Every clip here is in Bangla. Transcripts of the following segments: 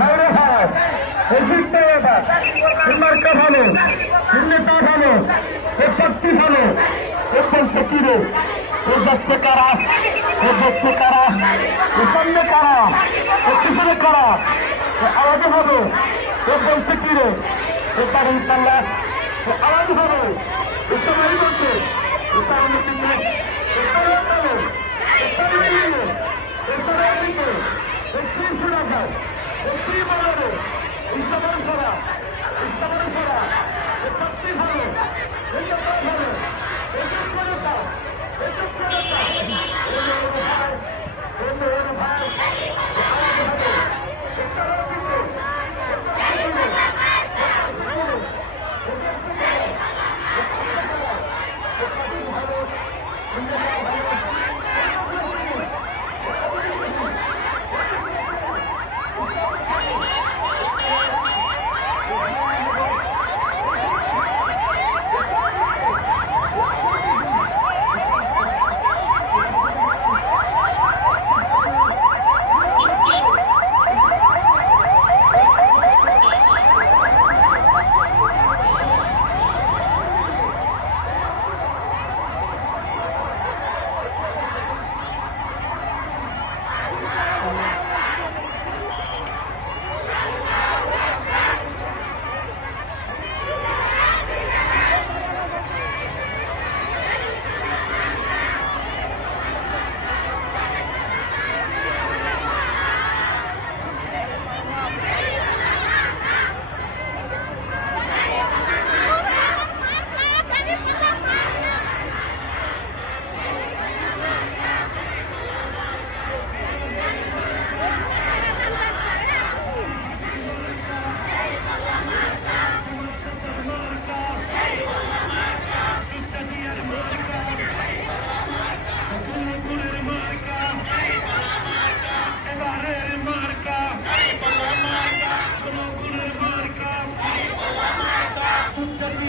হাওড়ে ভালো অভিজ্ঞতা মার্কা ভালো? নেতা ভালো? এ শক্তি ভালো? এ বলছে কি রে? ও দেখতে কারা? ও দেখতে কারা? ও সামনে কারা? ও পিছনে কারা? আওয়াজে হবে ও বলছে কি রে? ও তার ও আওয়াজ হবে ও সবাই বলছে। ও তার মিটিংয়ে ও তার পাল্লা ও তার মিটিংয়ে ఇష్టపడు ఇష్టపడు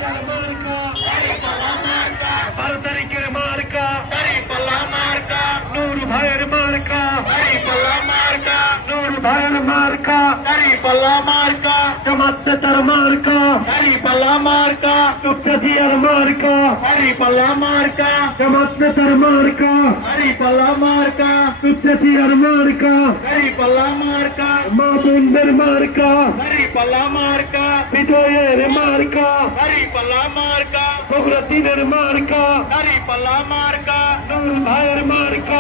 out of भैन मार्का। करी बल्ला मार्का। चमत्तर मार्का। करी बल्ला मार्का। चुपचियर मार्का। हरी बल्ला मार्का। चमत्तर मार्का। हरी बल्ला मार्का। चुपचियर मार्का। हरी बल्ला मार्का। माबुंदर मार्का। हरी बल्ला मार्का। विजयर मार्का। हरी बल्ला मार्का। भगवती मार्का। हरी बल्ला मार्का। नूर भायर मार्का।